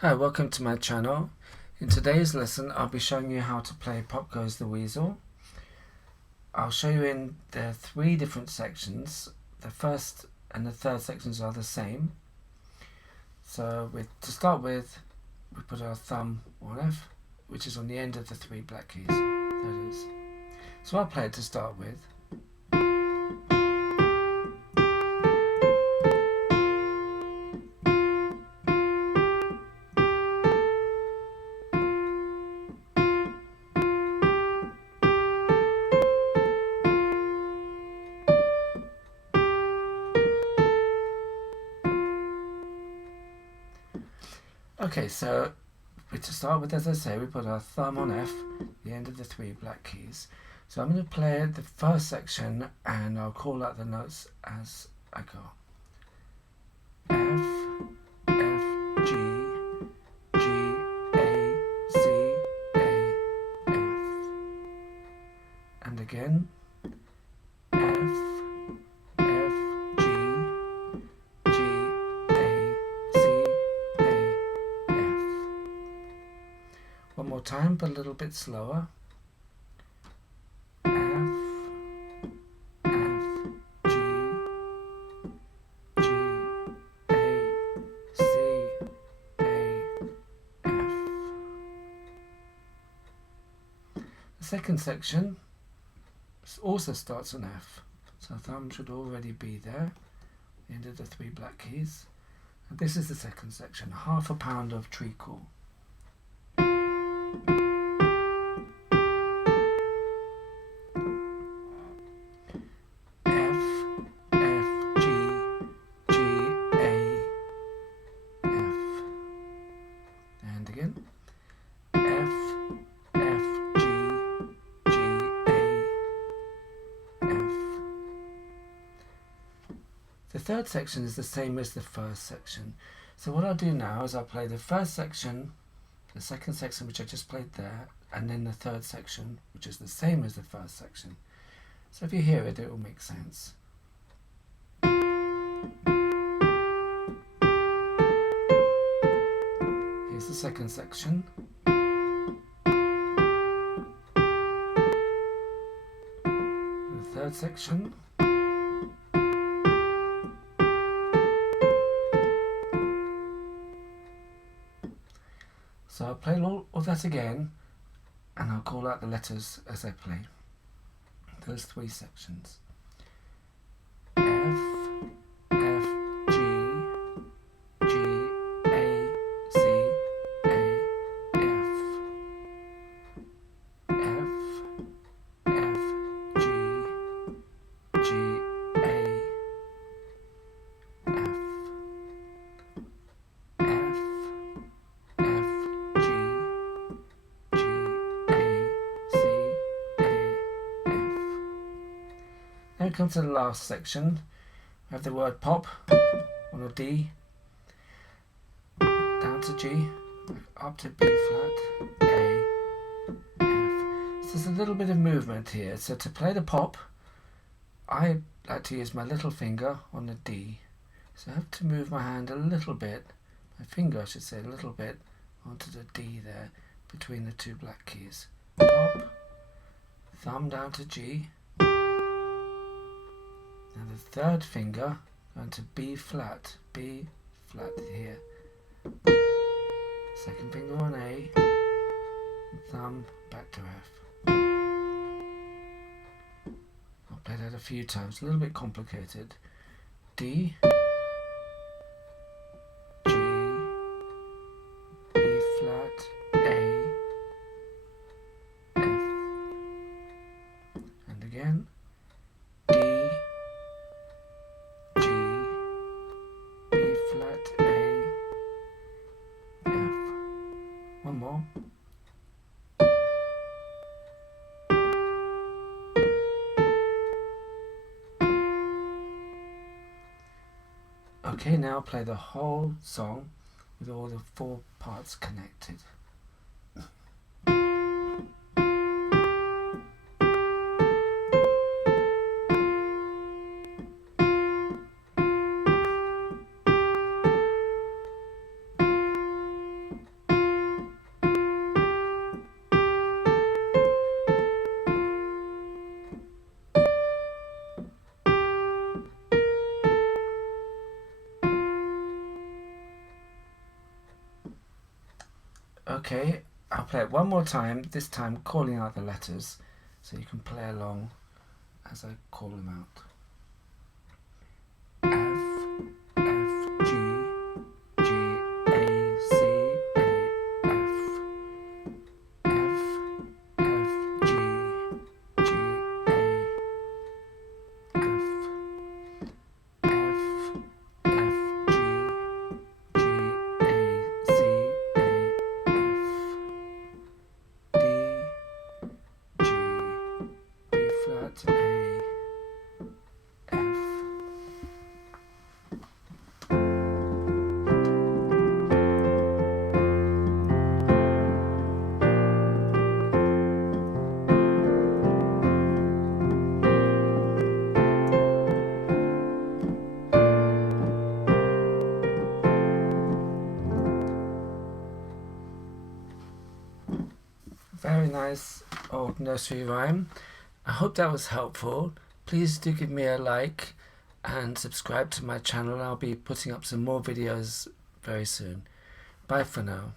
Hi, welcome to my channel. In today's lesson I'll be showing you how to play Pop Goes the Weasel. I'll show you in the three different sections. The first and the third sections are the same. So to start with, we put our thumb on F, which is on the end of the three black keys. That is. So I'll play it to start with. Okay, so to start with, as I say, we put our thumb on F, the end of the three black keys. So I'm going to play the first section and I'll call out the notes as I go. F, F, G, G, A, C, A, F. And again. F, F, G, G, A, C, A, F. One more time, but a little bit slower. F, F, G, G, A, C, A, F. The second section also starts on F, so thumb should already be there, the end of the three black keys. And this is the second section, half a pound of treacle. F, F, G, G, A, F. And again. F, F, G, G, A, F. The third section is the same as the first section. So what I'll do now is I'll play the first section, the second section which I just played there, and then the third section which is the same as the first section. So if you hear it, it will make sense. Here's the second section. The third section. So I'll play all of that again, and I'll call out the letters as I play. Those three sections. F, F, G, G, A, C, A, F. F, F, G, G, A, F. F, F, G, G, A, C, A, F. Then we come to the last section. We have the word pop on a D, down to G, up to B flat, A, F. So there's a little bit of movement here. So to play the pop, I like to use my little finger on the D. So I have to move my hand a little bit, my finger I should say, a little bit onto the D there, between the two black keys. Pop, thumb down to G. Now the third finger going to B flat here. Second finger on A, thumb back to F. I'll play that a few times, a little bit complicated. D, G, B flat, A, F. And again. D, G, B flat, A, F. One more. Okay, now play the whole song with all the four parts connected. Okay, I'll play it one more time, this time calling out the letters, so you can play along as I call them out. F, F, G, G, A, C, A, F. F, F, G, G, A, F. F, F, G, G, A, C, A, F. D, G, B flat, A, F. Very nice old nursery rhyme. I hope that was helpful. Please do give me a like and subscribe to my channel. I'll be putting up some more videos very soon. Bye for now.